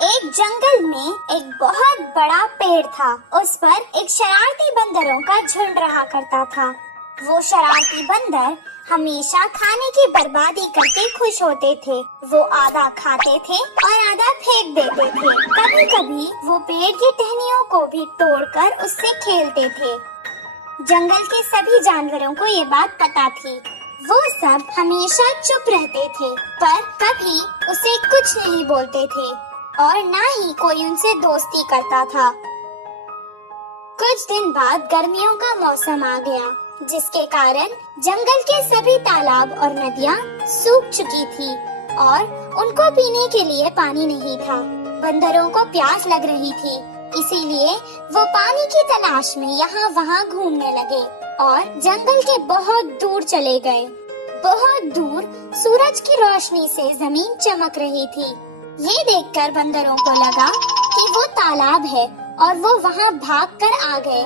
एक जंगल में एक बहुत बड़ा पेड़ था। उस पर एक शरारती बंदरों का झुंड रहा करता था। वो शरारती बंदर हमेशा खाने की बर्बादी करके खुश होते थे। वो आधा खाते थे और आधा फेंक देते थे। कभी कभी वो पेड़ की टहनियों को भी तोड़कर उससे खेलते थे। जंगल के सभी जानवरों को ये बात पता थी। वो सब हमेशा चुप रहते थे, पर कभी उसे कुछ नहीं बोलते थे और ना ही कोई उनसे दोस्ती करता था। कुछ दिन बाद गर्मियों का मौसम आ गया, जिसके कारण जंगल के सभी तालाब और नदियाँ सूख चुकी थी और उनको पीने के लिए पानी नहीं था। बंदरों को प्यास लग रही थी, इसीलिए वो पानी की तलाश में यहाँ वहाँ घूमने लगे और जंगल के बहुत दूर चले गए। बहुत दूर सूरज की रोशनी से जमीन चमक रही थी। ये देखकर बंदरों को लगा कि वो तालाब है और वो वहाँ भागकर आ गए।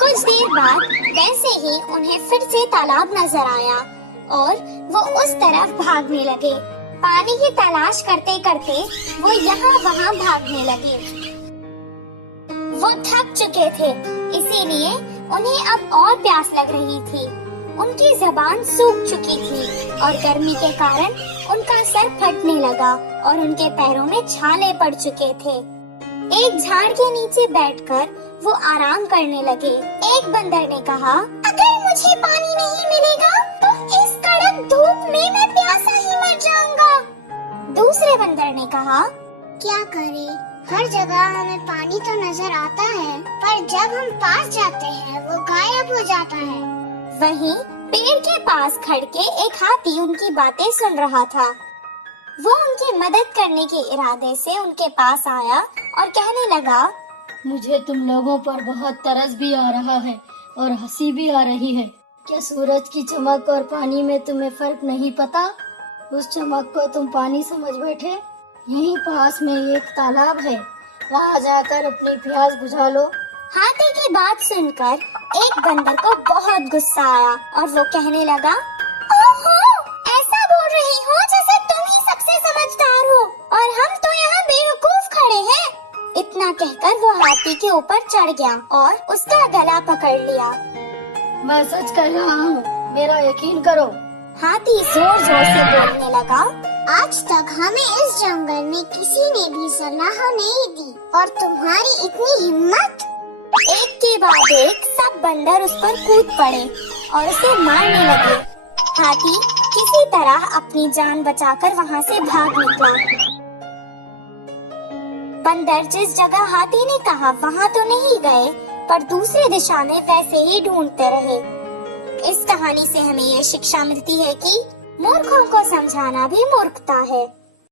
कुछ देर बाद वैसे ही उन्हें फिर से तालाब नजर आया और वो उस तरफ भागने लगे। पानी की तलाश करते करते वो यहाँ वहाँ भागने लगे। वो थक चुके थे, इसीलिए उन्हें अब और प्यास लग रही थी। उनकी जबान सूख चुकी थी और गर्मी के कारण उनका सर फटने लगा और उनके पैरों में छाले पड़ चुके थे। एक झाड़ के नीचे बैठकर वो आराम करने लगे। एक बंदर ने कहा, अगर मुझे पानी नहीं मिलेगा तो इस कड़क धूप में मैं प्यासा ही मर जाऊंगा। दूसरे बंदर ने कहा, क्या करें, हर जगह हमें पानी तो नजर आता है, पर जब हम पास जाते हैं वो गायब हो जाता है। वहीं पेड़ के पास खड़ के एक हाथी उनकी बातें सुन रहा था। वो उनकी मदद करने के इरादे से उनके पास आया और कहने लगा, मुझे तुम लोगों पर बहुत तरस भी आ रहा है और हंसी भी आ रही है। क्या सूरज की चमक और पानी में तुम्हें फर्क नहीं पता? उस चमक को तुम पानी समझ बैठे। यहीं पास में एक तालाब है, वहाँ जाकर अपनी प्यास बुझा लो। हाथी की बात सुनकर एक बंदर को बहुत गुस्सा आया और वो कहने लगा, ओहो, ऐसा बोल रही हो जैसे तुम ही सबसे समझदार हो और हम तो यहाँ बेवकूफ खड़े हैं। इतना कहकर वो हाथी के ऊपर चढ़ गया और उसका गला पकड़ लिया। मैं सच कह रहा हूँ, मेरा यकीन करो। हाथी जोर जोर से बोलने लगा, आज तक हमें इस जंगल में किसी ने भी सलाह नहीं दी और तुम्हारी इतनी हिम्मत। एक के बाद एक सब बंदर उस पर कूद पड़े और उसे मारने लगे। हाथी किसी तरह अपनी जान बचाकर वहाँ से भाग निकला। बंदर जिस जगह हाथी ने कहा वहाँ तो नहीं गए, पर दूसरी दिशा में वैसे ही ढूंढते रहे। इस कहानी से हमें ये शिक्षा मिलती है कि मूर्खों को समझाना भी मूर्खता है।